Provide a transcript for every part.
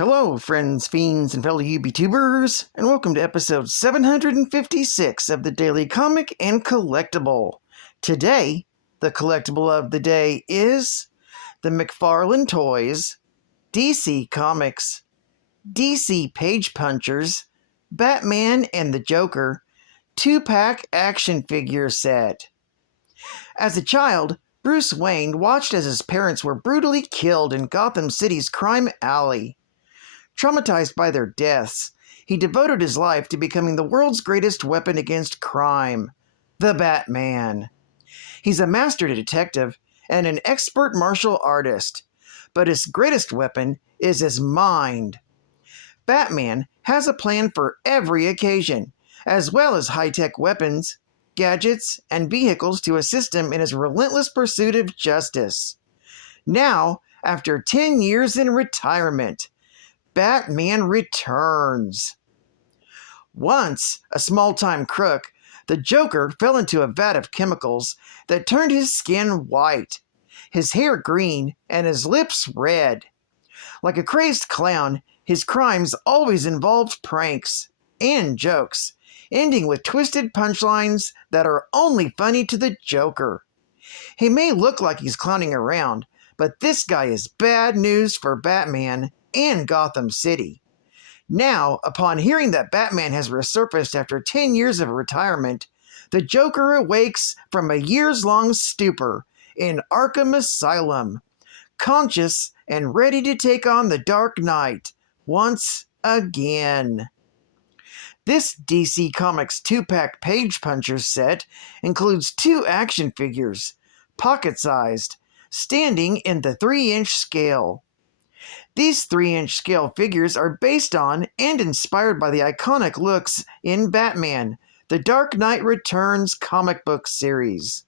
Hello, friends, fiends, and fellow YouTubers, and welcome to episode 756 of the Daily Comic and Collectible. Today, the collectible of the day is the Mcfarlane Toys, DC Comics, DC Page Punchers, Batman and the Joker 2-pack action figure set. As a child, Bruce Wayne watched as his parents were brutally killed in Gotham City's crime alley. Traumatized by their deaths, he devoted his life to becoming the world's greatest weapon against crime, the Batman. He's a master detective and an expert martial artist, but his greatest weapon is his mind. Batman has a plan for every occasion, as well as high-tech weapons, gadgets, and vehicles to assist him in his relentless pursuit of justice. Now, after 10 years in retirement, Batman returns. Once a small-time crook, the Joker fell into a vat of chemicals that turned his skin white, his hair green, and his lips red. Like a crazed clown, his crimes always involved pranks and jokes, ending with twisted punchlines that are only funny to the Joker. He may look like he's clowning around, but this guy is bad news for Batman and Gotham City. Now, upon hearing that Batman has resurfaced after 10 years of retirement, the Joker awakes from a years-long stupor in Arkham Asylum, conscious and ready to take on the Dark Knight once again. This DC Comics 2-pack Page Punchers set includes 2 action figures, pocket-sized, standing in the 3-inch scale. These 3-inch scale figures are based on and inspired by the iconic looks in Batman, The Dark Knight Returns comic book series.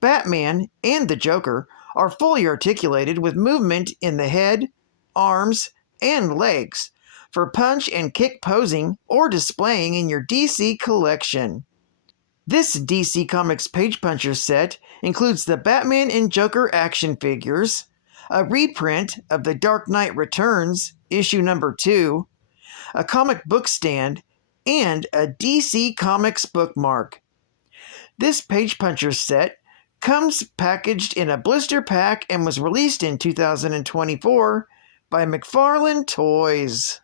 Batman and the Joker are fully articulated with movement in the head, arms, and legs for punch and kick posing or displaying in your DC collection. This DC Comics Page Puncher set includes the Batman and Joker action figures, a reprint of The Dark Knight Returns, issue number 2, a comic book stand, and a DC Comics bookmark. This Page Puncher set comes packaged in a blister pack and was released in 2024 by Mcfarlane Toys.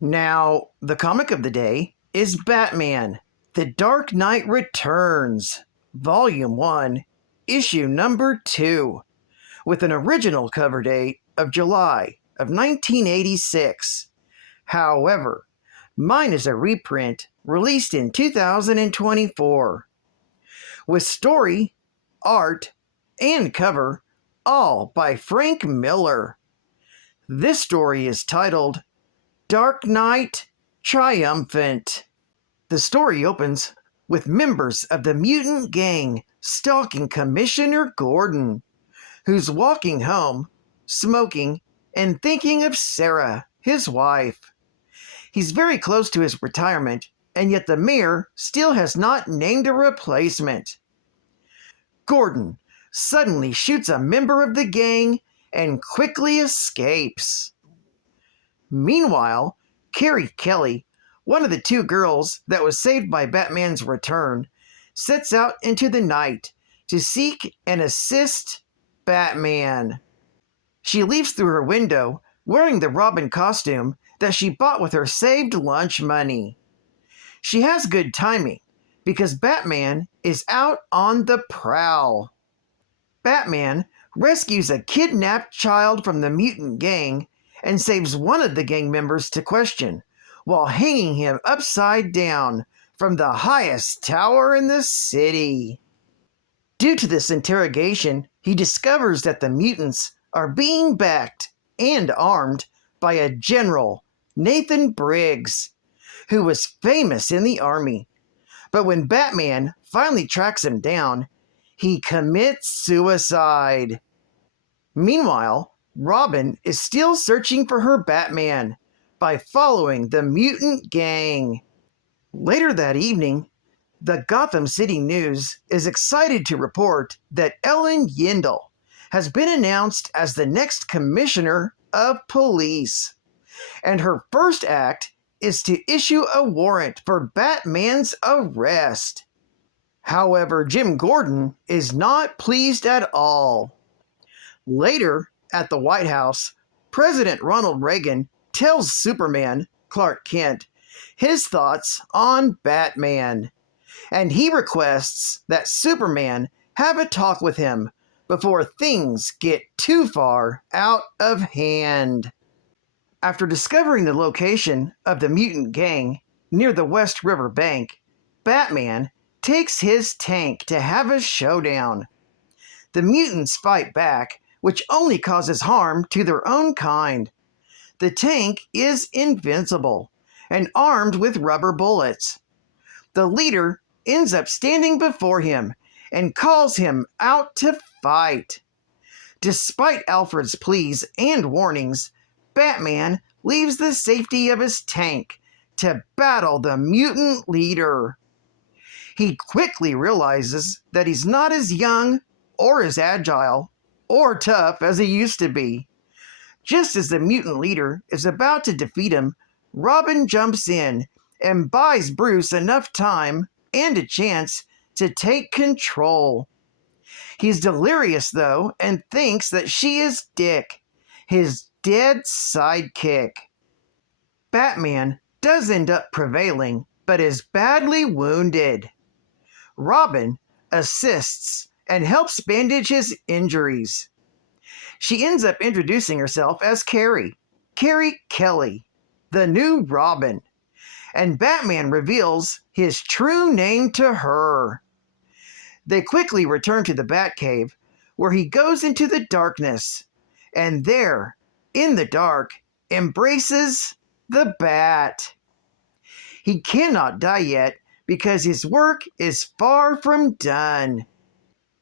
Now, the comic of the day is Batman, The Dark Knight Returns, Volume 1, issue number 2. With an original cover date of July of 1986. However, mine is a reprint released in 2024. With story, art, and cover all by Frank Miller. This story is titled Dark Knight Triumphant. The story opens with members of the mutant gang stalking Commissioner Gordon, who's walking home, smoking, and thinking of Sarah, his wife. He's very close to his retirement, and yet the mayor still has not named a replacement. Gordon suddenly shoots a member of the gang and quickly escapes. Meanwhile, Carrie Kelly, one of the 2 girls that was saved by Batman's return, sets out into the night to seek and assist Batman. She leaves through her window wearing the Robin costume that she bought with her saved lunch money. She has good timing because Batman is out on the prowl. Batman rescues a kidnapped child from the mutant gang and saves one of the gang members to question while hanging him upside down from the highest tower in the city. Due to this interrogation, he discovers that the mutants are being backed and armed by a general, Nathan Briggs, who was famous in the army. But when Batman finally tracks him down, he commits suicide. Meanwhile, Robin is still searching for her Batman by following the mutant gang. Later that evening, the Gotham City News is excited to report that Ellen Yindel has been announced as the next commissioner of police. and her first act is to issue a warrant for Batman's arrest. However, Jim Gordon is not pleased at all. Later, at the White House, President Ronald Reagan tells Superman, Clark Kent, his thoughts on Batman, and he requests that Superman have a talk with him before things get too far out of hand. After discovering the location of the mutant gang near the West River bank, Batman takes his tank to have a showdown. The mutants fight back, which only causes harm to their own kind. The tank is invincible and armed with rubber bullets. The leader ends up standing before him and calls him out to fight. Despite Alfred's pleas and warnings, Batman leaves the safety of his tank to battle the mutant leader. He quickly realizes that he's not as young or as agile or tough as he used to be. Just as the mutant leader is about to defeat him, Robin jumps in and buys Bruce enough time and a chance to take control. He's delirious, though, and thinks that she is Dick, his dead sidekick. Batman does end up prevailing, but is badly wounded. Robin assists and helps bandage his injuries. She ends up introducing herself as Carrie Kelly, the new Robin, and Batman reveals his true name to her. They quickly return to the Batcave, where he goes into the darkness, and there, in the dark, embraces the Bat. He cannot die yet because his work is far from done.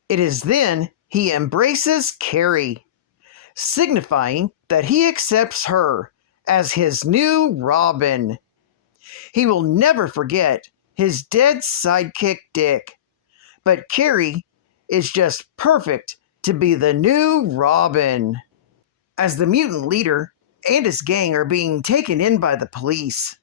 It is then he embraces Carrie, signifying that he accepts her as his new Robin. He will never forget his dead sidekick Dick, but Carrie is just perfect to be the new Robin. As the mutant leader and his gang are being taken in by the police,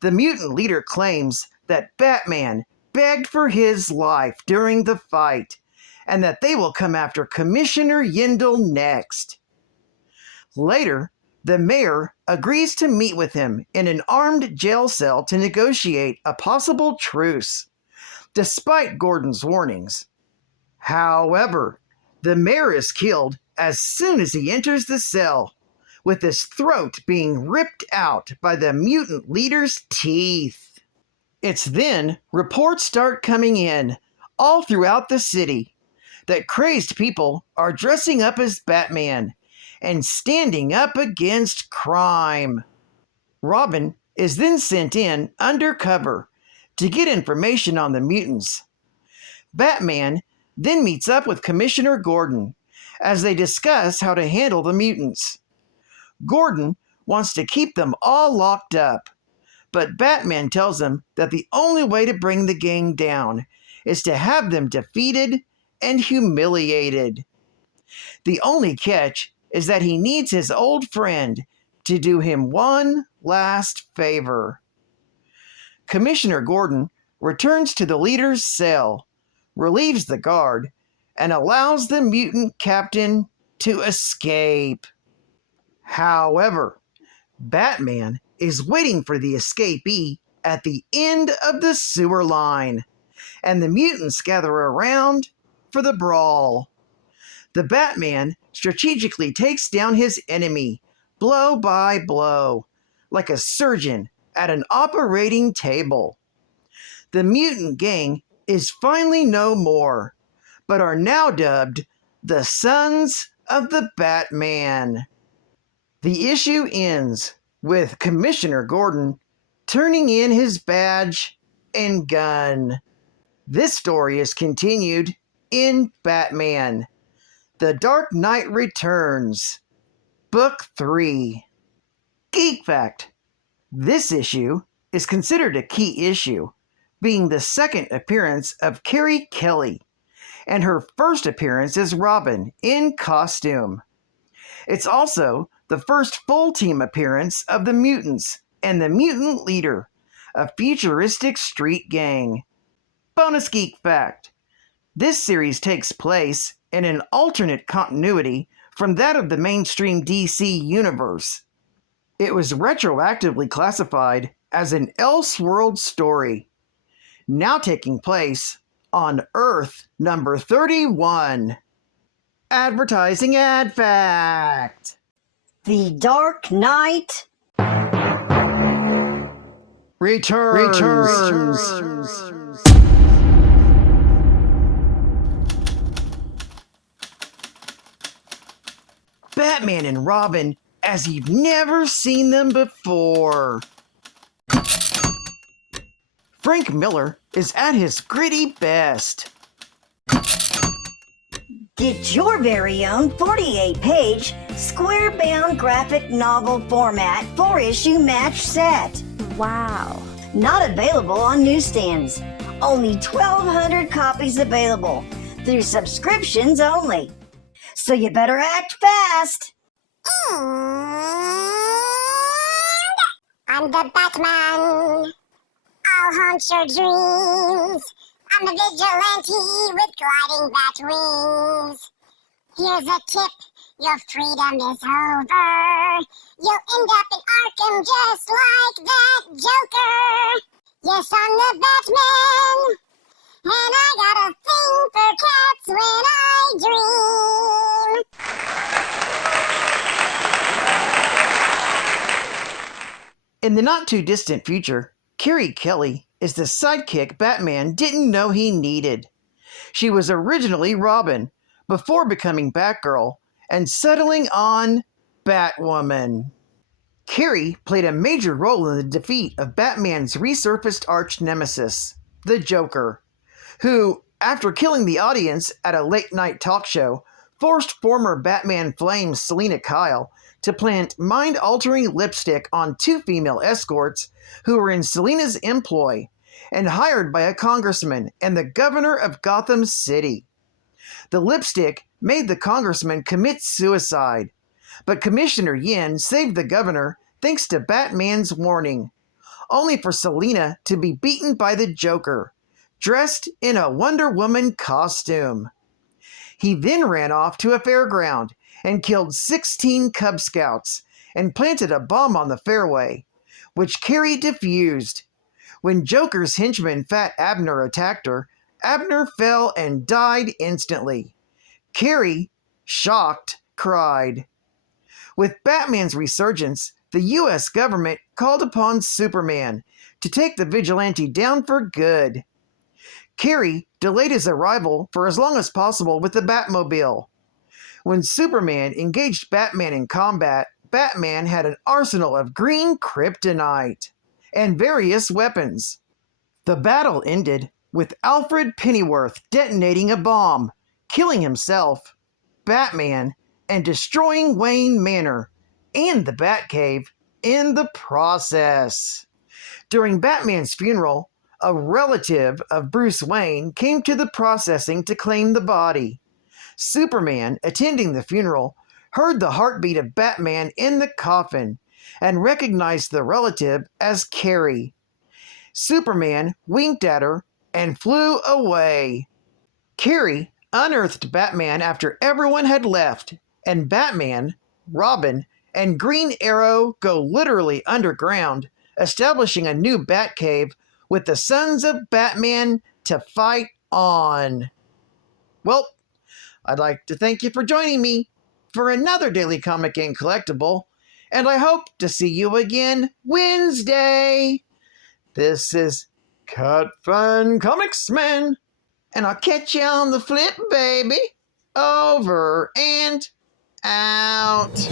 the mutant leader claims that Batman begged for his life during the fight, and that they will come after Commissioner Yindel next. Later, the mayor agrees to meet with him in an armed jail cell to negotiate a possible truce, despite Gordon's warnings. However, the mayor is killed as soon as he enters the cell, with his throat being ripped out by the mutant leader's teeth. It's then reports start coming in all throughout the city that crazed people are dressing up as Batman and standing up against crime. Robin is then sent in undercover to get information on the mutants. Batman then meets up with Commissioner Gordon as they discuss how to handle the mutants. Gordon wants to keep them all locked up, but Batman tells him that the only way to bring the gang down is to have them defeated and humiliated. The only catch is that he needs his old friend to do him one last favor. Commissioner Gordon returns to the leader's cell, relieves the guard, and allows the mutant captain to escape. However, Batman is waiting for the escapee at the end of the sewer line, and the mutants gather around for the brawl. The Batman strategically takes down his enemy, blow by blow, like a surgeon at an operating table. The mutant gang is finally no more, but are now dubbed the Sons of the Batman. The issue ends with Commissioner Gordon turning in his badge and gun. This story is continued in Batman: The Dark Knight Returns, Book 3. Geek Fact: this issue is considered a key issue, being the second appearance of Carrie Kelly, and her first appearance as Robin in costume. It's also the first full team appearance of the mutants and the mutant leader, a futuristic street gang. Bonus geek fact: this series takes place in an alternate continuity from that of the mainstream DC universe. It was retroactively classified as an Elseworld story, now taking place on Earth number 31. Advertising ad fact. The Dark Knight Returns. Batman and Robin as you've never seen them before. Frank Miller is at his gritty best. Get your very own 48-page, square-bound graphic novel format 4-issue match set. Wow. Not available on newsstands. Only 1,200 copies available through subscriptions only. So you better act fast. I'm the Batman. I'll haunt your dreams. I'm a vigilante with gliding bat wings. Here's a tip, your freedom is over. You'll end up in Arkham just like that Joker. Yes, I'm the Batman, and I got a thing for cats when I dream. In the not-too-distant future, Carrie Kelly is the sidekick Batman didn't know he needed. She was originally Robin, before becoming Batgirl and settling on Batwoman. Carrie played a major role in the defeat of Batman's resurfaced arch-nemesis, the Joker, who, after killing the audience at a late-night talk show, forced former Batman flame Selina Kyle to plant mind-altering lipstick on 2 female escorts who were in Selina's employ and hired by a congressman and the governor of Gotham City. The lipstick made the congressman commit suicide, but Commissioner Yin saved the governor thanks to Batman's warning, only for Selina to be beaten by the Joker, dressed in a Wonder Woman costume. He then ran off to a fairground and killed 16 Cub Scouts and planted a bomb on the fairway, which Carrie defused. When Joker's henchman Fat Abner attacked her, Abner fell and died instantly. Carrie, shocked, cried. With Batman's resurgence, the U.S. government called upon Superman to take the vigilante down for good. Carrie delayed his arrival for as long as possible with the Batmobile. When Superman engaged Batman in combat, Batman had an arsenal of green kryptonite and various weapons. The battle ended with Alfred Pennyworth detonating a bomb, killing himself, Batman, and destroying Wayne Manor and the Batcave in the process. During Batman's funeral, a relative of Bruce Wayne came to the processing to claim the body. Superman, attending the funeral, heard the heartbeat of Batman in the coffin and recognized the relative as Carrie. Superman winked at her and flew away. Carrie unearthed Batman after everyone had left, and Batman, Robin, and Green Arrow go literally underground, establishing a new Batcave with the Sons of Batman to fight on. Well, I'd like to thank you for joining me for another Daily Comic and Collectible, and I hope to see you again Wednesday. This is Cut Fun Comics Man, and I'll catch you on the flip, baby. Over and out.